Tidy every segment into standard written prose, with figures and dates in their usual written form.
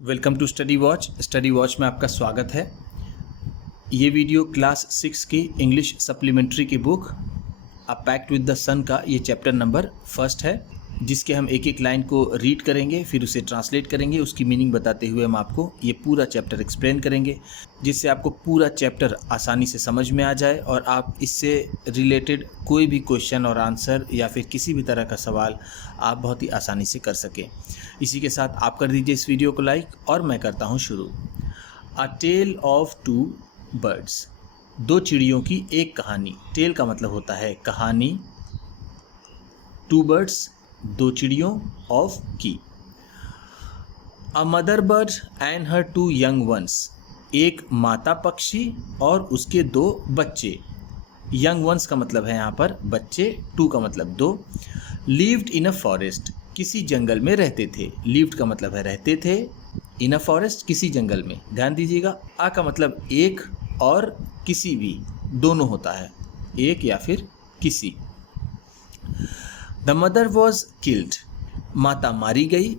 Welcome to study watch में आपका स्वागत है। ये वीडियो क्लास 6 की इंग्लिश सप्लीमेंट्री की book a pact with the sun का ये चैप्टर नंबर 1 है, जिसके हम एक एक लाइन को रीड करेंगे, फिर उसे ट्रांसलेट करेंगे, उसकी मीनिंग बताते हुए हम आपको ये पूरा चैप्टर एक्सप्लेन करेंगे, जिससे आपको पूरा चैप्टर आसानी से समझ में आ जाए और आप इससे रिलेटेड कोई भी क्वेश्चन और आंसर या फिर किसी भी तरह का सवाल आप बहुत ही आसानी से कर सकें। इसी के साथ आप कर दीजिए इस वीडियो को लाइक और मैं करता हूँ शुरू। अ टेल ऑफ टू बर्ड्स, दो चिड़ियों की एक कहानी। टेल का मतलब होता है कहानी, टू बर्ड्स दो चिड़ियों, ऑफ की। A mother bird and her two young ones, एक माता पक्षी और उसके दो बच्चे। यंग वंस का मतलब है यहाँ पर बच्चे, टू का मतलब दो। लिव्ड इन अ फॉरेस्ट, किसी जंगल में रहते थे। लिव्ड का मतलब है रहते थे, इन अ फॉरेस्ट किसी जंगल में। ध्यान दीजिएगा, आ का मतलब एक और किसी भी, दोनों होता है, एक या फिर किसी। द मदर वॉज किल्ड, माता मारी गई।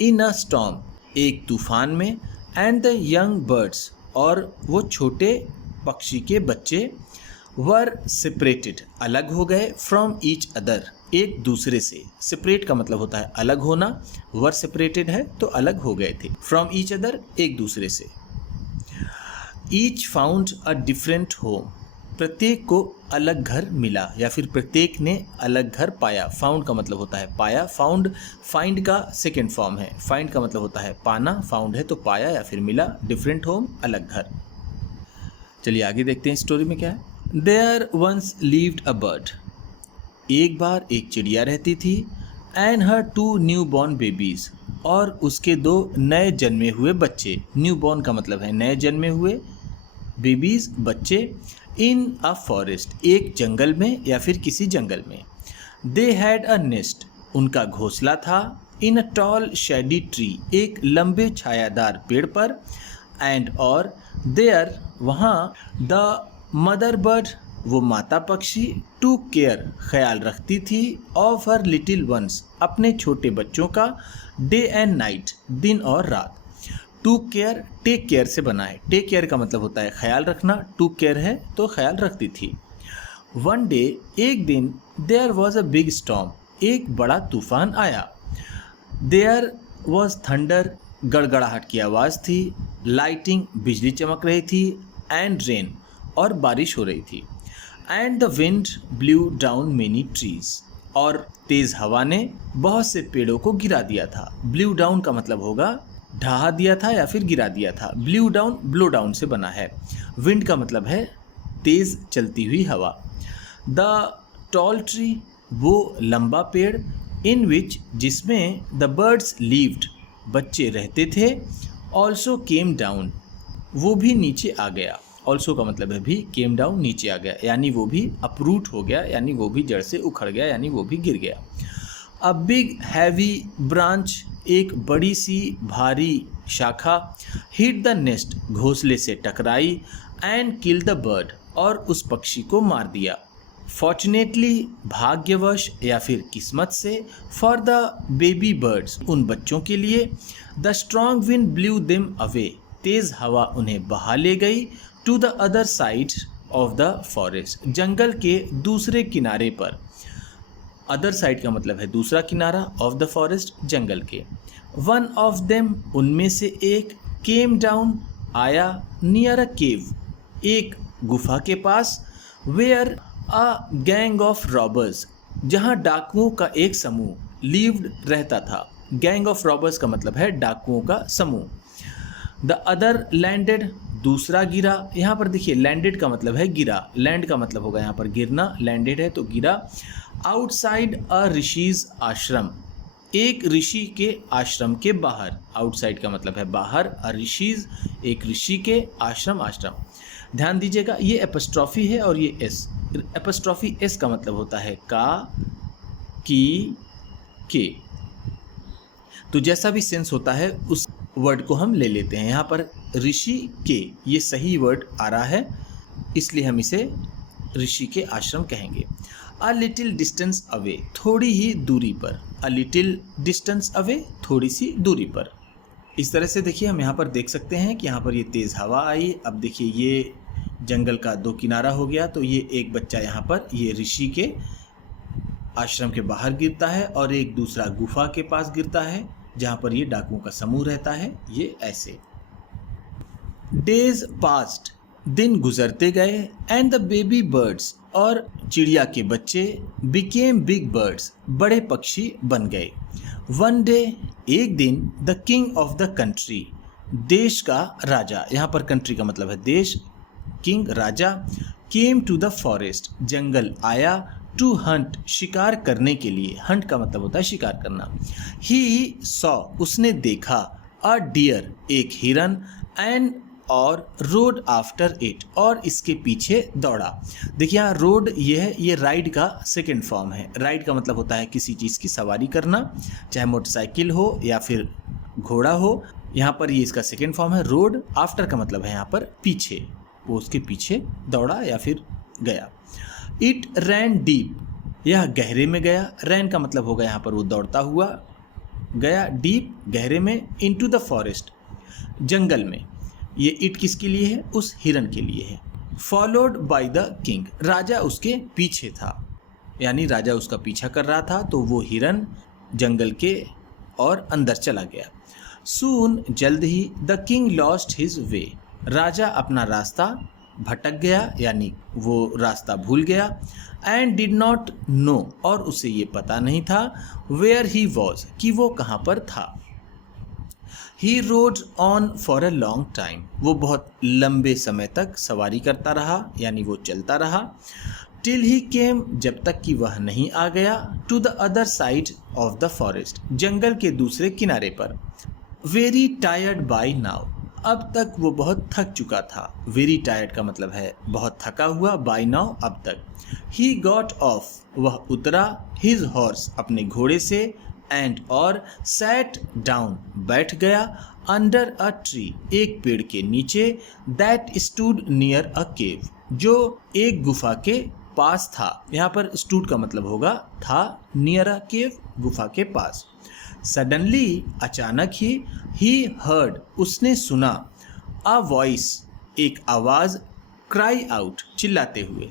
इन अ स्टॉर्म, एक तूफान में। एंड द यंग बर्ड्स, और वो छोटे पक्षी के बच्चे, वर सेपरेटेड, अलग हो गए। फ्रॉम ईच अदर, एक दूसरे से। सेपरेट का मतलब होता है अलग होना, वर सेपरेटेड है तो अलग हो गए थे। फ्रॉम ईच अदर, एक दूसरे से। Each found a different home, प्रत्येक को अलग घर मिला या फिर प्रत्येक ने अलग घर पाया। फाउंड का मतलब होता है पाया, फाउंड फाइंड का सेकेंड फॉर्म है। फाइंड का मतलब होता है पाना, फाउंड है तो पाया या फिर मिला। डिफरेंट होम, अलग घर। चलिए आगे देखते हैं स्टोरी में क्या है। There once lived a bird, एक बार एक चिड़िया रहती थी। And her two newborn babies, और उसके दो नए जन्मे हुए बच्चे। न्यू बॉर्न का मतलब है नए जन्मे हुए, बेबीज बच्चे। इन अ फॉरेस्ट, एक जंगल में या फिर किसी जंगल में। दे हैड अ नेस्ट, उनका घोंसला था। इन अ टॉल शेडी ट्री, एक लंबे छायादार पेड़ पर। एंड और देयर, वहाँ। द मदर बर्ड, वो माता पक्षी। टू केयर, ख्याल रखती थी। ऑफ हर लिटिल वंस, अपने छोटे बच्चों का। डे एंड नाइट, दिन और रात। टू केयर टेक केयर से बना है। टेक केयर का मतलब होता है ख्याल रखना, टू केयर है तो ख्याल रखती थी। वन डे, एक दिन। There was a big storm, एक बड़ा तूफान आया। देयर वॉज थंडर, गड़गड़ाहट की आवाज़ थी। लाइटिंग, बिजली चमक रही थी। एंड रेन, और बारिश हो रही थी। And the wind blue down many trees, और तेज़ हवा ने बहुत से पेड़ों को गिरा दिया था। ब्लू डाउन का मतलब होगा ढहा दिया था या फिर गिरा दिया था। ब्लू डाउन ब्लो डाउन से बना है। विंड का मतलब है तेज़ चलती हुई हवा। द टॉल ट्री, वो लंबा पेड़। इन विच, जिसमें। द बर्ड्स लिव्ड, बच्चे रहते थे। ऑल्सो केम डाउन, वो भी नीचे आ गया। ऑल्सो का मतलब है भी, केम डाउन नीचे आ गया, यानी वो भी अपरूट हो गया, यानी वो भी जड़ से उखड़ गया, यानी वो भी गिर गया। अ बिग हैवी ब्रांच, एक बड़ी सी भारी शाखा। हिट द नेस्ट, घोंसले से टकराई। एंड किल द बर्ड, और उस पक्षी को मार दिया। फॉर्चुनेटली, भाग्यवश या फिर किस्मत से। फॉर द बेबी बर्ड्स, उन बच्चों के लिए। The strong wind blew them away, तेज़ हवा उन्हें बहा ले गई। To the other side of the forest, जंगल के दूसरे किनारे पर। अदर साइड का मतलब है दूसरा किनारा, ऑफ द फॉरेस्ट जंगल के। वन ऑफ देम, उनमें से एक। केम डाउन, आया। नियर अ केव, एक गुफा के पास। Where a gang of robbers, जहाँ डाकुओं का एक समूह। लिव्ड, रहता था। गैंग ऑफ रॉबर्स का मतलब है डाकुओं का समूह। द अदर लैंडेड, दूसरा गिरा। यहाँ पर देखिए लैंडेड का मतलब है गिरा, लैंड का मतलब होगा यहाँ पर गिरना, लैंडेड है तो गिरा। आउटसाइड अ ऋषिज आश्रम, एक ऋषि के आश्रम के बाहर। आउटसाइड का मतलब है बाहर, अ ऋषिज एक ऋषि के, आश्रम आश्रम। ध्यान दीजिएगा ये एपस्ट्रॉफी है और ये एस। एपस्ट्रॉफी एस का मतलब होता है का, की, के। तो जैसा भी सेंस होता है उस वर्ड को हम ले लेते हैं। यहाँ पर ऋषि के, ये सही वर्ड आ रहा है, इसलिए हम इसे ऋषि के आश्रम कहेंगे। अ लिटिल डिस्टेंस अवे, थोड़ी ही दूरी पर। अ लिटिल डिस्टेंस अवे, थोड़ी सी दूरी पर। इस तरह से देखिए हम यहाँ पर देख सकते हैं कि यहाँ पर ये तेज़ हवा आई। अब देखिए ये जंगल का दो किनारा हो गया, तो ये एक बच्चा यहाँ पर ये ऋषि के आश्रम के बाहर गिरता है और एक दूसरा गुफा के पास गिरता है जहाँ पर ये डाकुओं का समूह रहता है। ये ऐसे डेज पास्ट, दिन गुजरते गए, एंड द बेबी बर्ड्स, और चिड़िया के बच्चे, बिकेम बिग बर्ड्स, बड़े पक्षी बन गए। वन डे, एक दिन, the king of the country, देश का राजा, यहाँ पर कंट्री का मतलब है देश, किंग राजा, केम टू द फॉरेस्ट, जंगल आया, टू हंट, शिकार करने के लिए, हंट का मतलब होता है शिकार करना। ही सॉ, उसने देखा, अ डियर, एक हिरन, एंड, और रोड आफ्टर इट, और इसके पीछे दौड़ा। देखिए यहाँ रोड ये है, ये राइड का सेकेंड फॉर्म है। राइड का मतलब होता है किसी चीज़ की सवारी करना, चाहे मोटरसाइकिल हो या फिर घोड़ा हो। यहाँ पर ये इसका सेकेंड फॉर्म है। रोड आफ्टर का मतलब है यहाँ पर पीछे, वो उसके पीछे दौड़ा या फिर गया। इट रैन डीप, यह गहरे में गया। रैन का मतलब होगा यहाँ पर वो दौड़ता हुआ गया, डीप गहरे में, इनटू द फॉरेस्ट, जंगल में। ये इट किसके लिए है? उस हिरन के लिए है। फॉलोड बाय द किंग, राजा उसके पीछे था, यानी राजा उसका पीछा कर रहा था, तो वो हिरन जंगल के और अंदर चला गया। सून, जल्द ही, the king lost his way, राजा अपना रास्ता भटक गया, यानी वो रास्ता भूल गया। एंड डिड नॉट नो, और उसे ये पता नहीं था, वेयर ही वॉज, कि वो कहाँ पर था। He rode on for a long time, वो बहुत लंबे समय तक सवारी करता रहा, यानी वो चलता रहा। टिल ही केम, जब तक कि वह नहीं आ गया, to the other side of the forest, जंगल के दूसरे किनारे पर। वेरी टायर्ड बाय नाउ, अब तक वो बहुत थक चुका था। वेरी टायर्ड का मतलब है बहुत थका हुआ, बाय नाउ अब तक। ही गॉट ऑफ, वह उतरा, हिज हॉर्स, अपने घोड़े से, एंड, और, सैट डाउन, बैठ गया, अंडर अ ट्री, एक पेड़ के नीचे, दैट स्टूड नियर अ केव, जो एक गुफा के पास था। यहाँ पर स्टूड का मतलब होगा था, नियर अ केव, गुफा के पास। सडनली, अचानक ही हर्ड, उसने सुना, अ वॉइस, एक आवाज़, क्राई आउट, चिल्लाते हुए,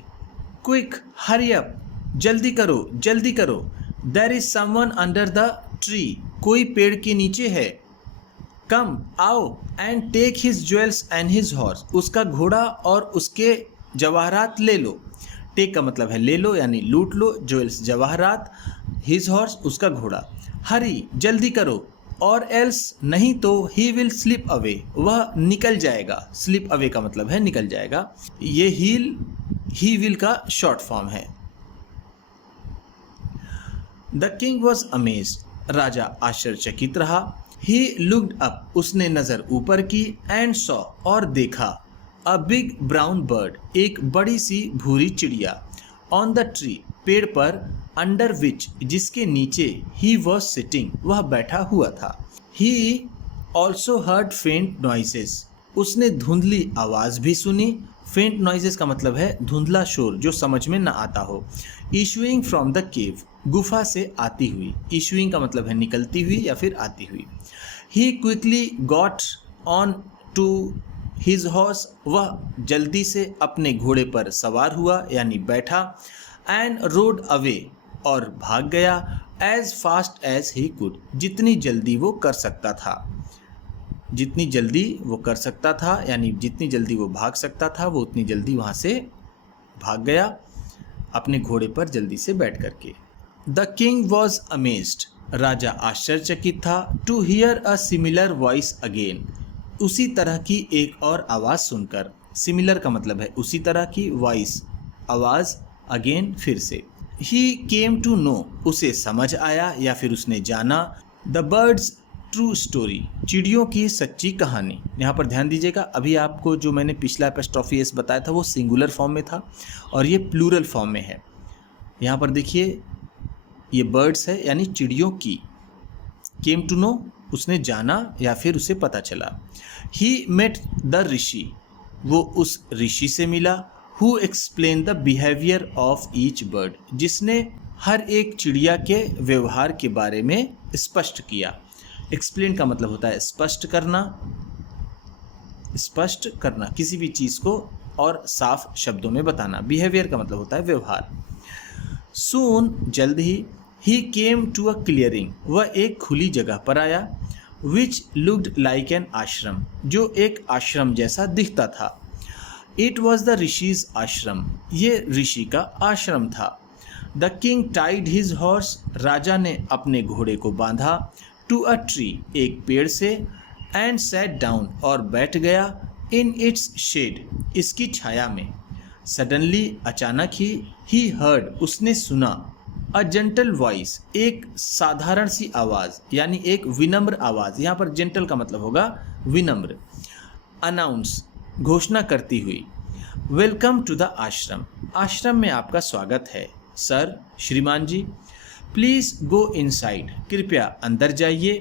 क्विक, हरी अप, जल्दी करो, जल्दी करो, there is someone under the tree, कोई पेड़ के नीचे है। कम, आओ, and take his jewels and his horse, उसका घोड़ा और उसके जवाहरात ले लो। टेक का मतलब है ले लो, यानी लूट लो, ज्वेल्स जवाहरात, हिज हॉर्स उसका घोड़ा। हरी, जल्दी करो, और एल्स, नहीं तो, ही विल स्लिप अवे, वह निकल जाएगा। स्लिप अवे का मतलब है निकल जाएगा। ये ही विल का शॉर्ट फॉर्म है। द किंग वॉज अमेज्ड, राजा आश्चर्यचकित रहा। ही लुक्ड अप, उसने नज़र ऊपर की, एंड सॉ, और देखा, अ बिग ब्राउन बर्ड, एक बड़ी सी भूरी चिड़िया, ऑन द ट्री, पेड़ पर, अंडर विच, जिसके नीचे, ही वॉज सिटिंग, वह बैठा हुआ था। ही ऑल्सो हर्ड फेंट नॉइसेस, उसने धुंधली आवाज़ भी सुनी। फेंट नॉइजेस का मतलब है धुंधला शोर, जो समझ में न आता हो। इशूइंग फ्रॉम द केव, गुफा से आती हुई। इशूइंग का मतलब है निकलती हुई या फिर आती हुई। He quickly got on to his horse, वह जल्दी से अपने घोड़े पर सवार हुआ, यानी बैठा। एंड रोड अवे, और भाग गया। As fast as he could, जितनी जल्दी वो कर सकता था। जितनी जल्दी वो कर सकता था, यानी जितनी जल्दी वो भाग सकता था, वो उतनी जल्दी वहाँ से भाग गया, अपने घोड़े पर जल्दी से बैठ करके। द किंग वॉज अमेज्ड, राजा आश्चर्यचकित था। To hear a similar voice again, उसी तरह की एक और आवाज़ सुनकर। सिमिलर का मतलब है उसी तरह की, वॉइस आवाज़, अगेन फिर से। ही केम टू नो, उसे समझ आया या फिर उसने जाना। द बर्ड्स ट्रू स्टोरी, चिड़ियों की सच्ची कहानी। यहाँ पर ध्यान दीजिएगा, अभी आपको जो मैंने पिछला एपोस्ट्रोफी एस बताया था वो सिंगुलर फॉर्म में था और ये प्लूरल फॉर्म में है। यहाँ पर देखिए ये बर्ड्स है, यानी चिड़ियों की। केम टू नो, उसने जाना या फिर उसे पता चला। ही मेट द ऋषि, वो उस ऋषि से मिला। Who explain the behaviour of each bird, जिसने हर एक चिड़िया के व्यवहार के बारे में स्पष्ट किया। एक्सप्लेन का मतलब होता है स्पष्ट करना, स्पष्ट करना किसी भी चीज़ को और साफ शब्दों में बताना। बिहेवियर का मतलब होता है व्यवहार। सून जल्द ही केम टू अ क्लियरिंग, वह एक खुली जगह पर आया। विच लुक्ड लाइक एन आश्रम, जो एक आश्रम जैसा दिखता था। इट वॉज द ऋषिज आश्रम, ये ऋषि का आश्रम था। The king tied his horse, राजा ने अपने घोड़े को बांधा। टू अ ट्री, एक पेड़ से। एंड सैट डाउन, और बैठ गया। इन इट्स शेड, इसकी छाया में। सडनली, अचानक ही हर्ड, उसने सुना। अ जेंटल वॉइस, एक साधारण सी आवाज़, यानी एक विनम्र आवाज़। यहाँ पर जेंटल का मतलब होगा विनम्र। अनाउंस, घोषणा करती हुई। वेलकम टू द आश्रम, आश्रम में आपका स्वागत है। सर, श्रीमान जी। प्लीज़ गो इनसाइड, कृपया अंदर जाइए।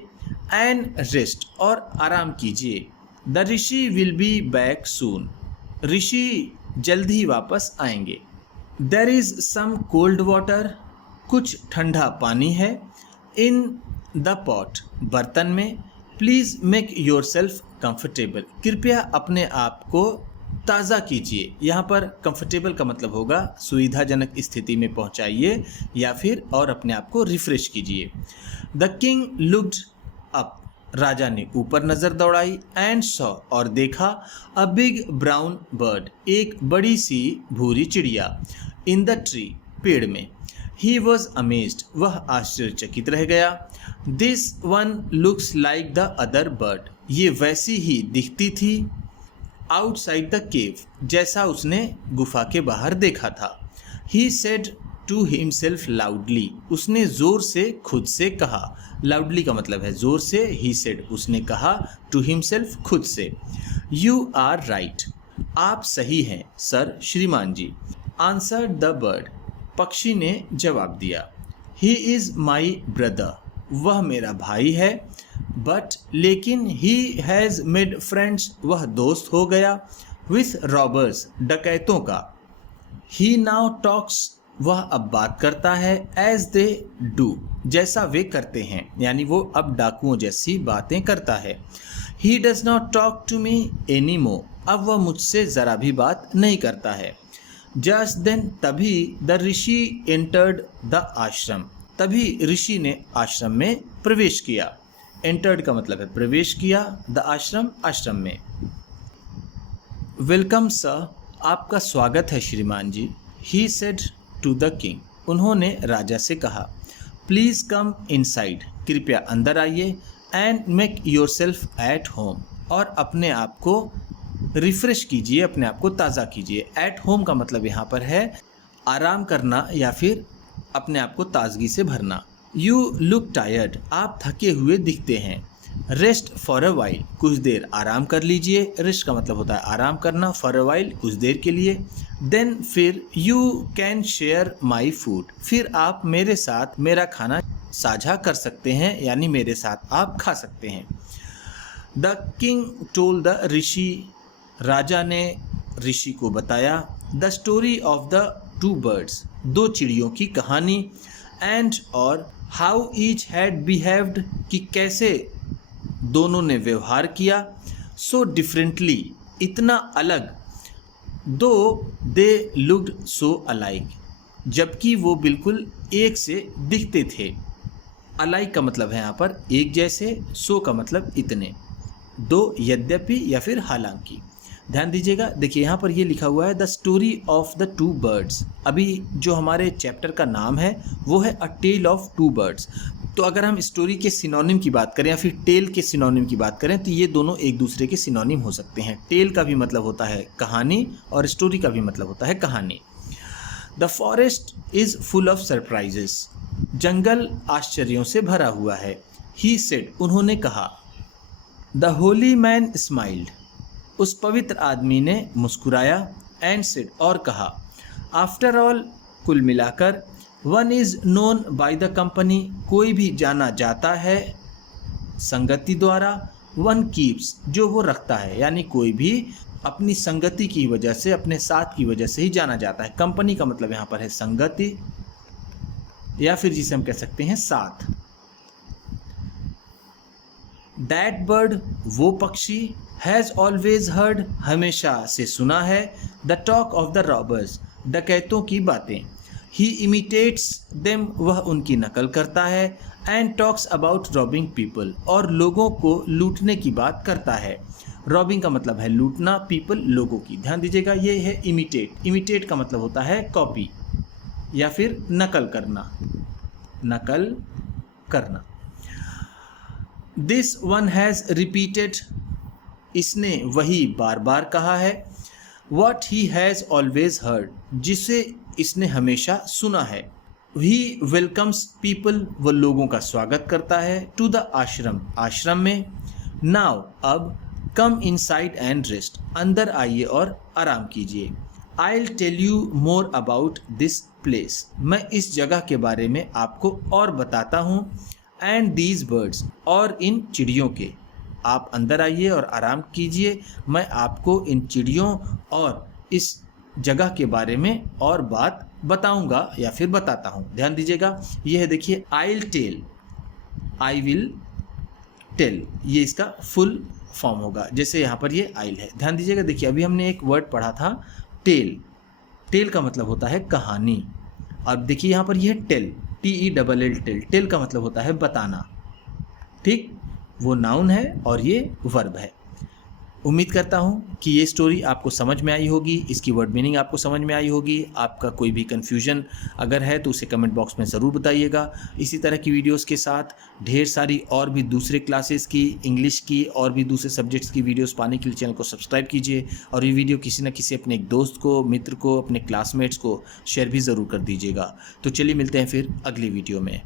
एंड रेस्ट, और आराम कीजिए। The rishi will be back soon, ऋषि जल्द ही वापस आएंगे। There is some cold water, कुछ ठंडा पानी है। इन द पॉट, बर्तन में। Please make yourself comfortable, कृपया अपने आप को ताज़ा कीजिए। यहाँ पर कंफर्टेबल का मतलब होगा सुविधाजनक स्थिति में पहुँचाइए या फिर और अपने आप को रिफ्रेश कीजिए। द किंग लुक्ड अप, राजा ने ऊपर नज़र दौड़ाई। एंड सॉ, और देखा। अ बिग ब्राउन बर्ड, एक बड़ी सी भूरी चिड़िया। इन द ट्री, पेड़ में। ही वॉज अमेज्ड, वह आश्चर्यचकित रह गया। This one looks like the other bird, ये वैसी ही दिखती थी। आउटसाइड द केव, जैसा उसने गुफा के बाहर देखा था। He said to himself loudly, उसने ज़ोर से खुद से कहा। लाउडली का मतलब है ज़ोर से। ही सेड, उसने कहा। टू हिमसेल्फ, खुद से। यू आर राइट, आप सही हैं सर, श्रीमान जी। आंसर्ड द बर्ड, पक्षी ने जवाब दिया। ही इज़ माई ब्रदर, वह मेरा भाई है। बट, लेकिन। ही हैज़ मेड फ्रेंड्स, वह दोस्त हो गया। विथ रॉबर्स, डकैतों का। ही नाउ टॉक्स, वह अब बात करता है। एज दे डू, जैसा वे करते हैं, यानी वो अब डाकुओं जैसी बातें करता है। He does not talk to me any more, अब वह मुझसे ज़रा भी बात नहीं करता है। जस्ट देन, तभी। The rishi entered the ashram, तभी ऋषि ने आश्रम में प्रवेश किया। एंटर्ड का मतलब है प्रवेश किया। द आश्रम, आश्रम में। वेलकम सर, आपका स्वागत है श्रीमान ji. He said to the king, उन्होंने राजा से कहा। प्लीज़ कम इनसाइड, कृपया अंदर आइए। And make your self at home, और अपने आप को रिफ्रेश कीजिए, अपने आप को ताज़ा कीजिए। एट होम का मतलब यहाँ पर है आराम करना या फिर अपने आप को ताजगी से भरना। यू लुक टायर्ड, आप थके हुए दिखते हैं। रेस्ट फॉर अ वाइल, कुछ देर आराम कर लीजिए। रेस्ट का मतलब होता है आराम करना। फॉर अ वाइल, कुछ देर के लिए। देन, फिर। You can share my food, फिर आप मेरे साथ मेरा खाना साझा कर सकते हैं, यानी मेरे साथ आप खा सकते हैं। द किंग टोल्ड द ऋषि, राजा ने ऋषि को बताया। The story of the two birds, दो चिड़ियों की कहानी। एंड, और। हाउ ईच हैड बिहेव्ड, कि कैसे दोनों ने व्यवहार किया। सो डिफरेंटली, इतना अलग। दो दे लुक्ड सो अलाइक, जबकि वो बिल्कुल एक से दिखते थे। अलाइक का मतलब है यहाँ पर एक जैसे। सो का मतलब इतने। दो, यद्यपि या फिर हालांकि। ध्यान दीजिएगा, देखिए यहाँ पर ये लिखा हुआ है the story of the two birds. अभी जो हमारे चैप्टर का नाम है वो है अ टेल ऑफ टू बर्ड्स। तो अगर हम स्टोरी के सिनोनिम की बात करें या फिर टेल के सिनोनिम की बात करें तो ये दोनों एक दूसरे के सिनोनिम हो सकते हैं। टेल का भी मतलब होता है कहानी और स्टोरी का भी मतलब होता है कहानी। The forest is full of surprises, जंगल आश्चर्यों से भरा हुआ है। ही सेड, उन्होंने कहा। द होली मैन स्माइल्ड, उस पवित्र आदमी ने मुस्कुराया। एंड सेड, और कहा। आफ्टर ऑल, कुल मिलाकर। One is known by the company, कोई भी जाना जाता है संगति द्वारा। वन कीप्स, जो वो रखता है, यानी कोई भी अपनी संगति की वजह से, अपने साथ की वजह से ही जाना जाता है। कंपनी का मतलब यहाँ पर है संगति या फिर जिसे हम कह सकते हैं साथ। दैट बर्ड वो पक्षी हैज़ ऑलवेज हर्ड हमेशा से सुना है the talk of the robbers डकैतों की बातें। ही इमिटेट्स देम वह उनकी नकल करता है and talks about robbing people और लोगों को लूटने की बात करता है। रॉबिंग का मतलब है लूटना, पीपल लोगों की। ध्यान दीजिएगा ये है इमिटेट। इमिटेट का मतलब होता है कॉपी या फिर नकल करना, नकल करना। दिस वन हैज़ रिपीटेड इसने वही बार बार कहा है। What he has always heard जिसे इसने हमेशा सुना है। ही वेलकम्स पीपल वो लोगों का स्वागत करता है। टू द आश्रम आश्रम में। नाउ अब कम इनसाइड एंड रेस्ट अंदर आइए और आराम कीजिए। I will tell you more about this place मैं इस जगह के बारे में आपको और बताता हूँ। एंड दीज बर्ड्स और इन चिड़ियों के। आप अंदर आइए और आराम कीजिए, मैं आपको इन चिड़ियों और इस जगह के बारे में और बात बताऊंगा या फिर बताता हूँ। ध्यान दीजिएगा ये है, देखिए I will tell, I will tell ये इसका फुल फॉर्म होगा, जैसे यहाँ पर ये आइल है। ध्यान दीजिएगा, देखिए अभी हमने एक वर्ड पढ़ा था टेल। टेल का मतलब होता है कहानी। अब देखिए यहाँ पर ये टेल, TELL टेल। टेल का मतलब होता है बताना। ठीक, वो नाउन है और ये वर्ब है। उम्मीद करता हूँ कि ये स्टोरी आपको समझ में आई होगी, इसकी वर्ड मीनिंग आपको समझ में आई होगी। आपका कोई भी कन्फ्यूजन अगर है तो उसे कमेंट बॉक्स में ज़रूर बताइएगा। इसी तरह की वीडियोस के साथ ढेर सारी और भी दूसरे क्लासेस की, इंग्लिश की और भी दूसरे सब्जेक्ट्स की वीडियोस पाने के लिए चैनल को सब्सक्राइब कीजिए और ये वीडियो किसी न किसी अपने एक दोस्त को, मित्र को, अपने क्लासमेट्स को शेयर भी ज़रूर कर दीजिएगा। तो चलिए मिलते हैं फिर अगली वीडियो में।